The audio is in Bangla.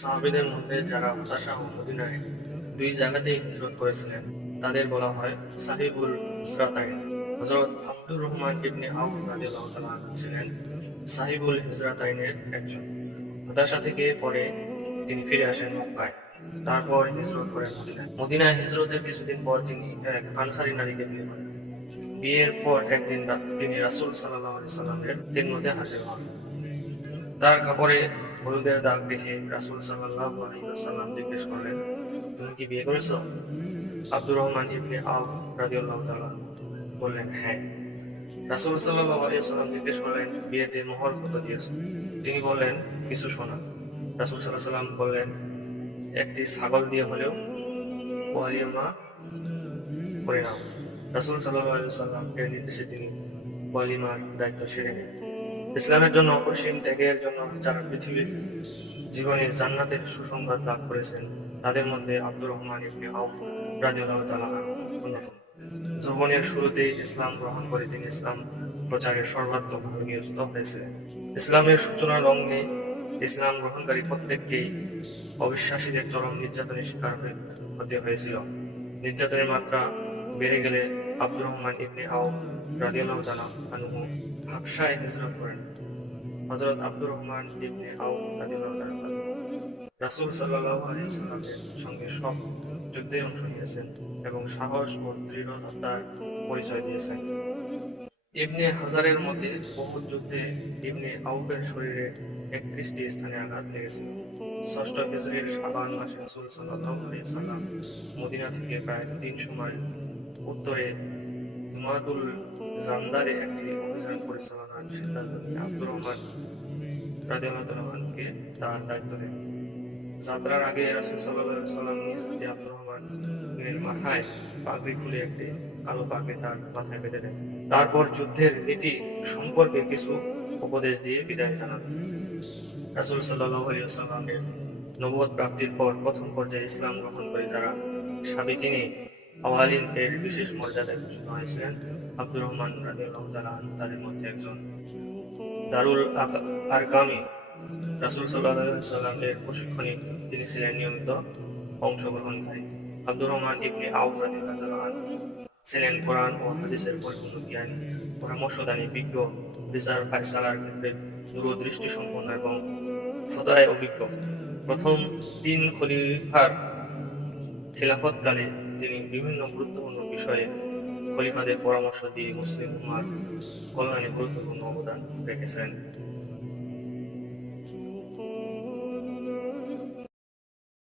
সাহাবিদের মধ্যে যারা হতাশা ও মদিনায় দুই জায়গাতেই হিজরত করেছিলেন, তাদের বলা হয় সাহিবুল ইসরাতাইন। হযরত আব্দুর রহমান ইবনে আউফ আনহু ছিলেন সাহিবুল হিজরাতাইনের একজন। হতাশা থেকে পরে তিনি ফিরে আসেন মক্কায়। তারপর হিজরত করেন মদিনায়। মদিনায় হিজরতের কিছুদিন পর তিনি এক আনসারী নারীকে বিয়ে করেন। বিয়ের পর একদিন তিনি রাসূল সাল্লাল্লাহু সাল্লামের সাল্লামের মধ্যে হাজির হন। তার কাপড়ে হলুদের দাগ দেখে রাসূল সাল্লাল্লাহু আলাইহি ওয়াসাল্লাম জিজ্ঞেস করলেন, তুমি কি বিয়ে করেছ? আব্দুর রহমান ইবনে আউফ রাদিয়াল্লাহু তাআলা বললেন হ্যাঁ। রাসূল সাল্লাল্লাহু আলাইহি ওয়াসাল্লাম জিজ্ঞেস করলেন, বিয়েতে মোহর কত দিয়েছ? তিনি বললেন, কিছু সোনা। রাসূল সাল্লাল্লাহু আলাইহি ওয়াসাল্লাম বললেন, একটি ছাগল দিয়ে হলেও ওয়ালিমা করে নাও রাসূল সাল্লাল্লাহু আলাইহি ওয়াসাল্লাম এর নির্দেশে তিনি ওয়ালিমার দায়িত্ব সেরে নেন। ইসলামের জন্য অপসীম ত্যাগের জন্য যারা পৃথিবীর জীবনের জান্নাতের সুসংবাদ লাভ করেছেন, তাদের মধ্যে আব্দুর রহমান ইবনে আউফ রাদিয়াল্লাহু তাআলা অন্যতম। যৌবনের শুরুতে ইসলাম গ্রহণ করে তিনি ইসলাম প্রচারের সর্বাত্মকভাবে নিয়োজিত হয়েছিলেন ইসলামের সূচনা লগ্নে ইসলাম গ্রহণকারী প্রত্যেককেই অবিশ্বাসীদের চরম নির্যাতনের শিকার হতে হয়েছিল। নির্যাতনের মাত্রা বেড়ে গেলে আব্দুর রহমান ইবনে আউফ রাদিয়াল্লাহু তাআলা আনহু হাবশায় হিজরত করেন। আব্দুর রহমান ইবনে আউফ সঙ্গে সব যুদ্ধে অংশ নিয়েছেন এবং সাহস ও দৃঢ়তার পরিচয় দিয়েছেন। ইবনে হাজারের মতে বহু যুদ্ধে ইবনে আউফের শরীরে একত্রিশটি স্থানে আঘাত লেগেছিল ষষ্ঠ হিজরির সাবান মাসে রাসূল সাল্লাম মদিনা থেকে প্রায় তিনশো মাইল উত্তরে মাদুল জান্দারে একটি অভিযান পরিচালনার সিদ্ধান্ত নিয়ে আব্দুর রহমান তাআলা তার দায়িত্ব দেন। যাত্রার আগে রাসূল আলাইহি সাল্লাম নিজ আব্দুর রহমানের মাথায় পাগড়ি খুলে একটি কালো পাগড়ি তার মাথায় বেঁধে দেন। তারপর যুদ্ধের নীতি সম্পর্কে কিছু উপদেশ দিয়ে বিদায় জানান। রাসূল সাল্লাল্লাহু আলাইহি ওয়াসাল্লামের নবুয়ত প্রাপ্তির পর প্রথম পর্যায়ে ইসলাম গ্রহণ করে যারা সাবিকিনী এর বিশেষ মর্যাদায় ভূষিত হয়েছিলেন আব্দুর রহমান তাদের মধ্যে একজন। দারুল আরকামি রাসূল সাল্লাল্লাহু সাল্লামের প্রশিক্ষণে তিনি ছিলেন নিয়মিত অংশগ্রহণকারী। আব্দুর রহমান ইবনে আউফ তাআলা ছিলেন কোরআন ও হাদিসের পরিপূর্ণ জ্ঞানী, পরামর্শদানী, বিজ্ঞ বিচার ফায়সালার ক্ষেত্রে দূরদৃষ্টি সম্পন্ন এবং ফতোয়ায় অভিজ্ঞ। প্রথম তিন খলিফার খিলাফতকালে তিনি বিভিন্ন গুরুত্বপূর্ণ বিষয়ে খলিফাদের পরামর্শ দিয়ে মুসলিম উম্মার কল্যাণে গুরুত্বপূর্ণ অবদান রেখেছেন।